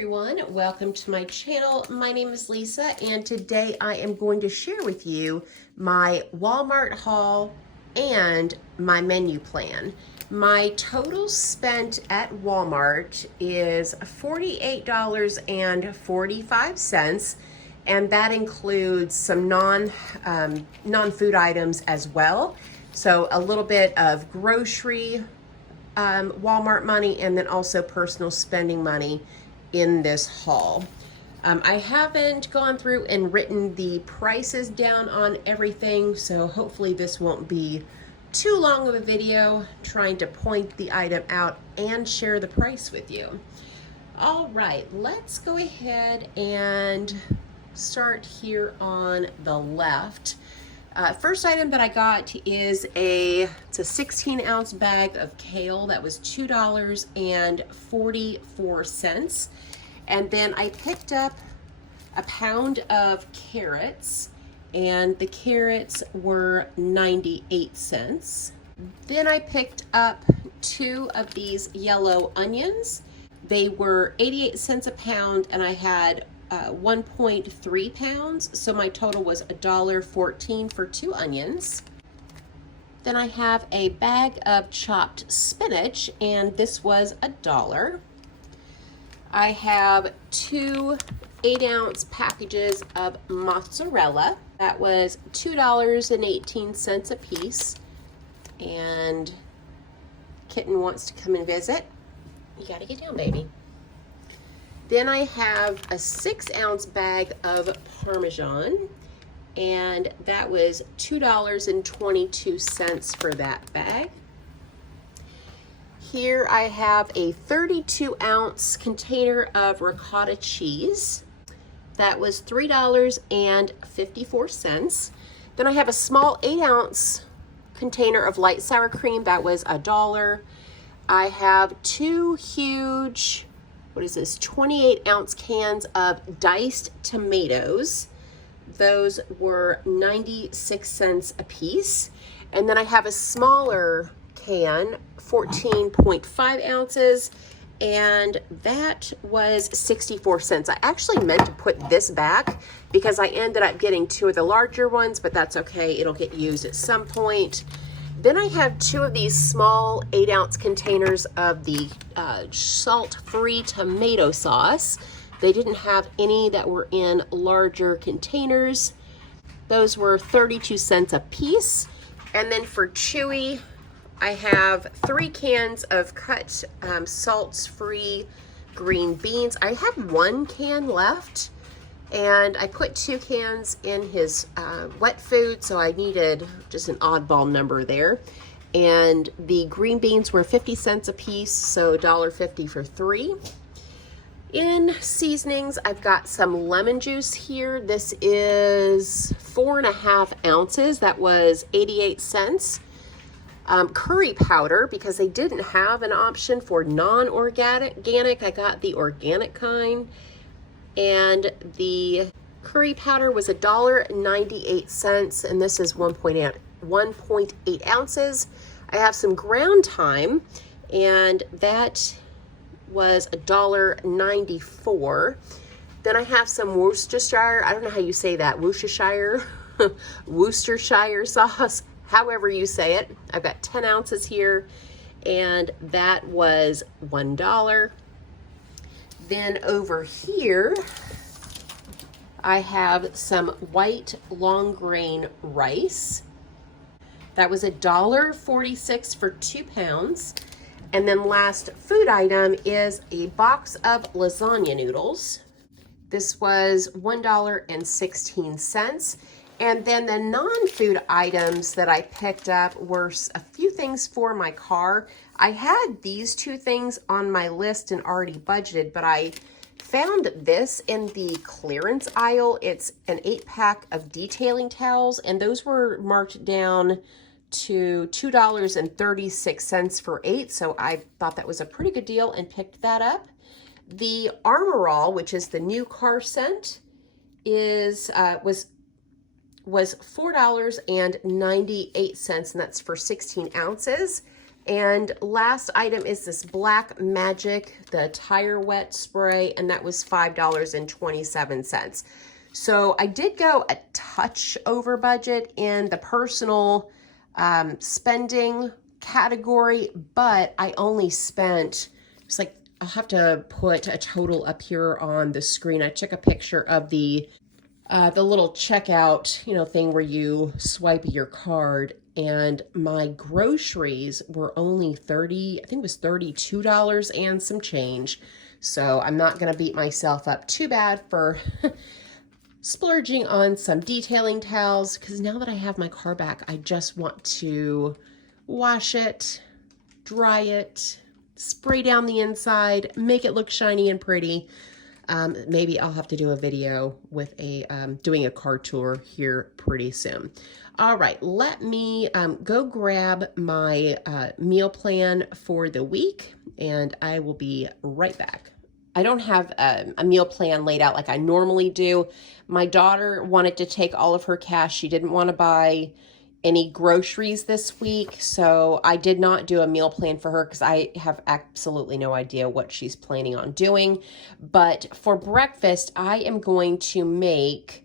everyone, welcome to my channel. My name is Lisa and today I am going to share with you my Walmart haul and my menu plan. My total spent at Walmart is $48.45, and that includes some non-food items as well. So a little bit of grocery Walmart money, and then also personal spending money in this haul. I haven't gone through and written the prices down on everything, so hopefully this won't be too long of a video trying to point the item out and share the price with you. All right, let's go ahead and start here on the left. First item that I got is it's a 16-ounce bag of kale that was $2.44. And then I picked up a pound of carrots, and the carrots were 98 cents. Then I picked up 2 of these yellow onions. They were 88 cents a pound, and I had 1.3 pounds, so my total was $1.14 for 2 onions. Then I have a bag of chopped spinach, and this was $1. I have 2 8-ounce packages of mozzarella. That was $2.18 a piece, and Kitten wants to come and visit. You gotta get down, baby. Then I have a 6-ounce bag of Parmesan, and that was $2.22 for that bag. Here I have a 32-ounce container of ricotta cheese. That was $3.54. Then I have a small 8-ounce container of light sour cream. That was $1. I have 2 huge 28-ounce cans of diced tomatoes. Those were 96 cents a piece. And then I have a smaller can, 14.5 ounces, and that was 64 cents. I actually meant to put this back because I ended up getting 2 of the larger ones, but that's okay. It'll get used at some point. Then I have 2 of these small 8-ounce containers of the salt-free tomato sauce. They didn't have any that were in larger containers. Those were 32 cents a piece. And then for Chewy, I have 3 cans of cut salt-free green beans. I have 1 can left, and I put 2 cans in his wet food, so I needed just an oddball number there. And the green beans were 50 cents a piece, so $1.50 for 3. In seasonings, I've got some lemon juice here. This is 4.5 ounces. That was 88 cents. Curry powder, because they didn't have an option for non-organic. I got the organic kind. And the curry powder was $1.98, and this is 1.8 ounces. I have some ground thyme, and that was $1.94. Then I have some Worcestershire, I don't know how you say that, Worcestershire, Worcestershire sauce, however you say it. I've got 10 ounces here, and that was $1. Then over here, I have some white long grain rice. That was $1.46 for 2 pounds. And then last food item is a box of lasagna noodles. This was $1.16. And then the non-food items that I picked up were a few things for my car. I had these 2 things on my list and already budgeted, but I found this in the clearance aisle. It's an 8-pack of detailing towels, and those were marked down to $2.36 for 8, so I thought that was a pretty good deal and picked that up. The Armorall, which is the new car scent, was $4.98, and that's for 16 ounces. And last item is this Black Magic, the tire wet spray, and that was $5.27. So I did go a touch over budget in the personal spending category, but I only spent, it's like, I'll have to put a total up here on the screen. I took a picture of the little checkout, thing where you swipe your card, and my groceries were only I think it was $32 and some change. So I'm not going to beat myself up too bad for splurging on some detailing towels, because now that I have my car back, I just want to wash it, dry it, spray down the inside, make it look shiny and pretty. Maybe I'll have to do a video with doing a car tour here pretty soon. All right, let me go grab my meal plan for the week, and I will be right back. I don't have a meal plan laid out like I normally do. My daughter wanted to take all of her cash. She didn't want to buy any groceries this week, so I did not do a meal plan for her because I have absolutely no idea what she's planning on doing. But for breakfast, I am going to make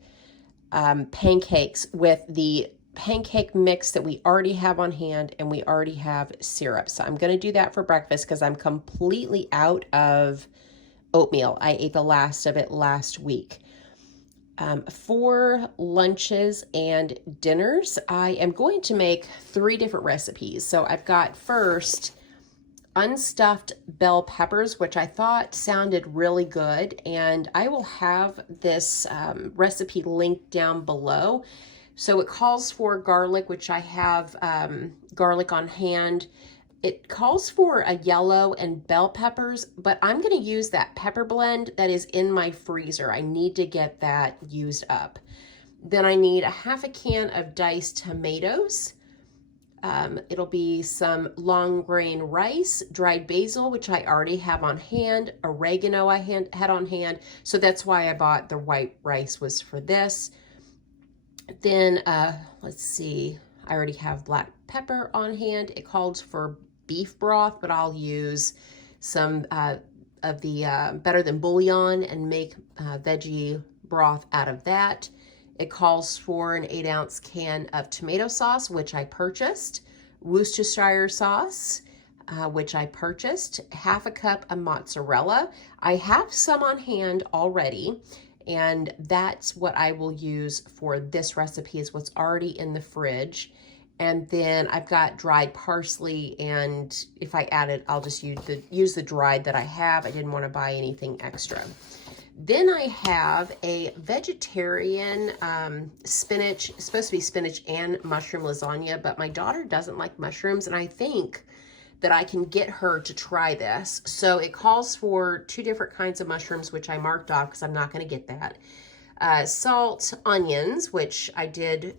pancakes with the pancake mix that we already have on hand, and we already have syrup. So I'm going to do that for breakfast because I'm completely out of oatmeal. I ate the last of it last week. For lunches and dinners, I am going to make 3 different recipes. So I've got first unstuffed bell peppers, which I thought sounded really good, and I will have this recipe linked down below. So it calls for garlic, which I have garlic on hand. It calls for a yellow and bell peppers, but I'm going to use that pepper blend that is in my freezer. I need to get that used up. Then I need a half a can of diced tomatoes. It'll be some long grain rice, dried basil, which I already have on hand, oregano I had on hand. So that's why I bought the white rice, was for this. Then, let's see, I already have black pepper on hand. It calls for beef broth, but I'll use some of the Better Than Bouillon and make veggie broth out of that. It calls for an 8-ounce can of tomato sauce, which I purchased, Worcestershire sauce, which I purchased, half a cup of mozzarella. I have some on hand already, and that's what I will use for this recipe, is what's already in the fridge. And then I've got dried parsley, and if I add it, I'll just use the dried that I have. I didn't want to buy anything extra. Then I have a vegetarian spinach, it's supposed to be spinach and mushroom lasagna, but my daughter doesn't like mushrooms, and I think that I can get her to try this. So it calls for 2 different kinds of mushrooms, which I marked off because I'm not going to get that. Salt, onions, which I did.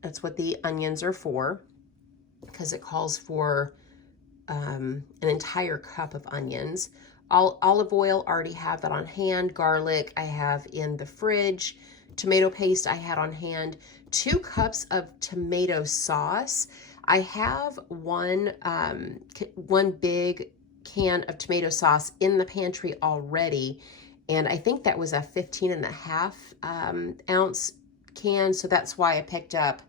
That's what the onions are for, because it calls for an entire cup of onions. Olive oil, already have that on hand. Garlic, I have in the fridge. Tomato paste, I had on hand. 2 cups of tomato sauce. I have one big can of tomato sauce in the pantry already, and I think that was a 15.5 ounce can, so that's why I picked up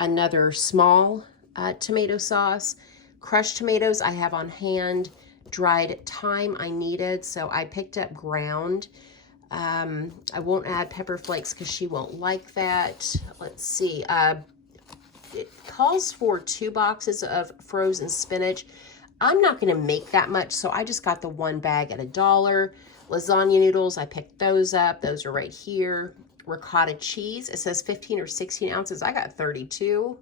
another small tomato sauce. Crushed tomatoes I have on hand. Dried thyme I needed, so I picked up ground. I won't add pepper flakes because she won't like that. Let's see. It calls for 2 boxes of frozen spinach. I'm not going to make that much, so I just got the 1 bag at $1. Lasagna noodles, I picked those up. Those are right here. Ricotta cheese, it says 15 or 16 ounces. I got 32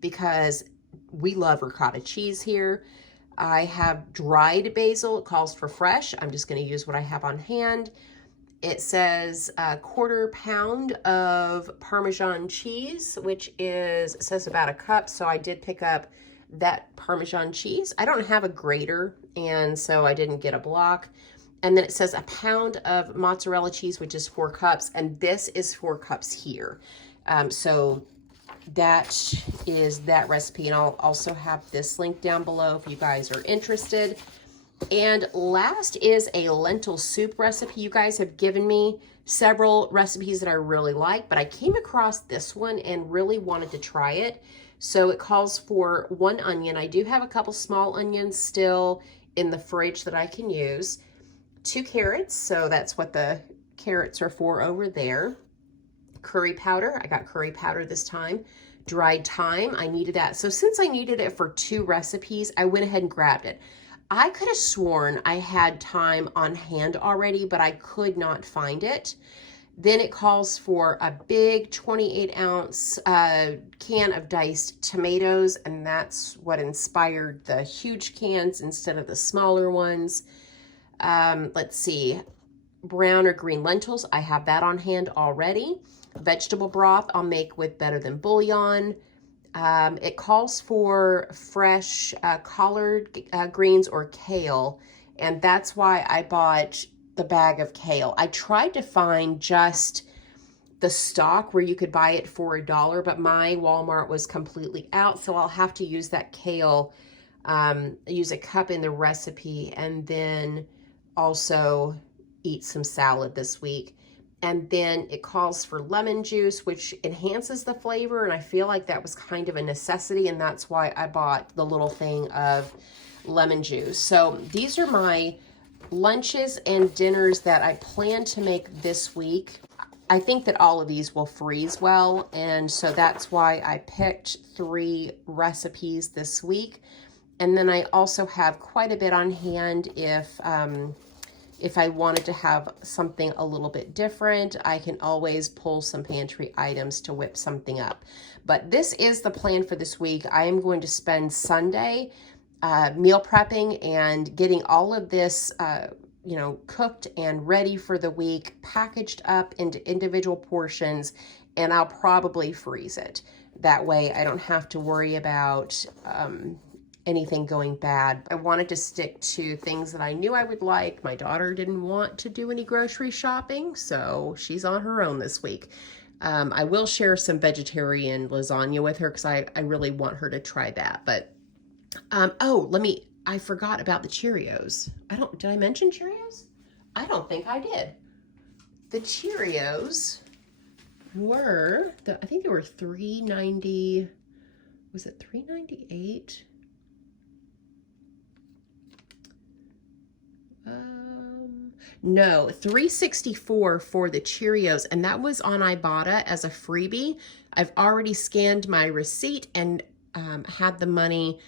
because we love ricotta cheese here. I have dried basil. It calls for fresh. I'm just going to use what I have on hand. It says a 1/4 pound of Parmesan cheese, which is, it says about a cup. So I did pick up that Parmesan cheese. I don't have a grater, and so I didn't get a block. And then it says a pound of mozzarella cheese, which is 4 cups. And this is 4 cups here. So that is that recipe, and I'll also have this link down below if you guys are interested. And last is a lentil soup recipe. You guys have given me several recipes that I really like, but I came across this one and really wanted to try it. So it calls for 1 onion. I do have a couple small onions still in the fridge that I can use. 2 carrots, so that's what the carrots are for over there. Curry powder, I got curry powder this time. Dried thyme, I needed that. So since I needed it for 2 recipes, I went ahead and grabbed it. I could have sworn I had thyme on hand already, but I could not find it. Then it calls for a big 28-ounce can of diced tomatoes, and that's what inspired the huge cans instead of the smaller ones. Let's see, brown or green lentils, I have that on hand already. Vegetable broth I'll make with Better Than Bouillon. It calls for fresh collard greens or kale, and that's why I bought the bag of kale. I tried to find just the stock where you could buy it for $1, but my Walmart was completely out, so I'll have to use that kale, use a cup in the recipe, and then also eat some salad this week. And then it calls for lemon juice, which enhances the flavor, and I feel like that was kind of a necessity, and that's why I bought the little thing of lemon juice. So these are my lunches and dinners that I plan to make this week. I think that all of these will freeze well, and so that's why I picked 3 recipes this week. And then I also have quite a bit on hand if I wanted to have something a little bit different. I can always pull some pantry items to whip something up. But this is the plan for this week. I am going to spend Sunday meal prepping and getting all of this cooked and ready for the week, packaged up into individual portions, and I'll probably freeze it. That way I don't have to worry about anything going bad. I wanted to stick to things that I knew I would like. My daughter didn't want to do any grocery shopping, so she's on her own this week. I will share some vegetarian lasagna with her because I really want her to try that. But I forgot about the Cheerios. Did I mention Cheerios? I don't think I did. The Cheerios were, I think they were $3.90, was it $3.98? No, $3.64 for the Cheerios, and that was on IBOTTA as a freebie. I've already scanned my receipt and had the money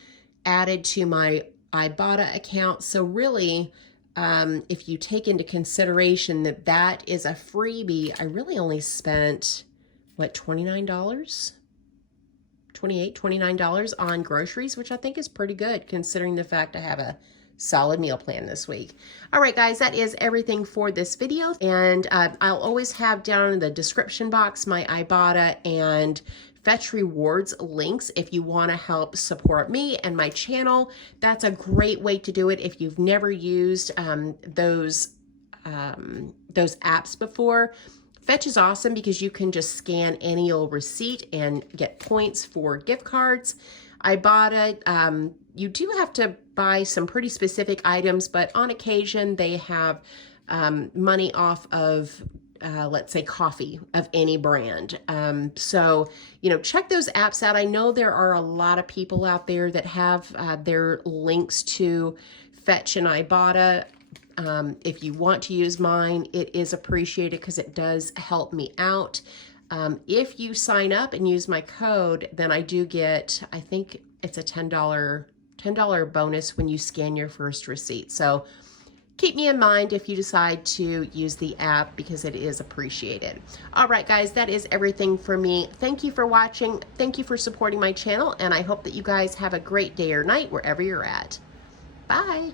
added to my IBOTTA account. So really, if you take into consideration that that is a freebie, I really only spent, what, $29? $29 on groceries, which I think is pretty good considering the fact I have a solid meal plan this week. All right, guys, that is everything for this video. And I'll always have down in the description box my IBOTTA and Fetch Rewards links if you want to help support me and my channel. That's a great way to do it if you've never used those apps before. Fetch is awesome because you can just scan any old receipt and get points for gift cards. IBOTTA, you do have to buy some pretty specific items, but on occasion they have money off of, let's say, coffee of any brand. So, check those apps out. I know there are a lot of people out there that have their links to Fetch and IBOTTA. If you want to use mine, it is appreciated because it does help me out. If you sign up and use my code, then I do get, I think it's a $10 bonus when you scan your first receipt. So keep me in mind if you decide to use the app because it is appreciated. All right, guys, that is everything for me. Thank you for watching. Thank you for supporting my channel, and I hope that you guys have a great day or night wherever you're at. Bye.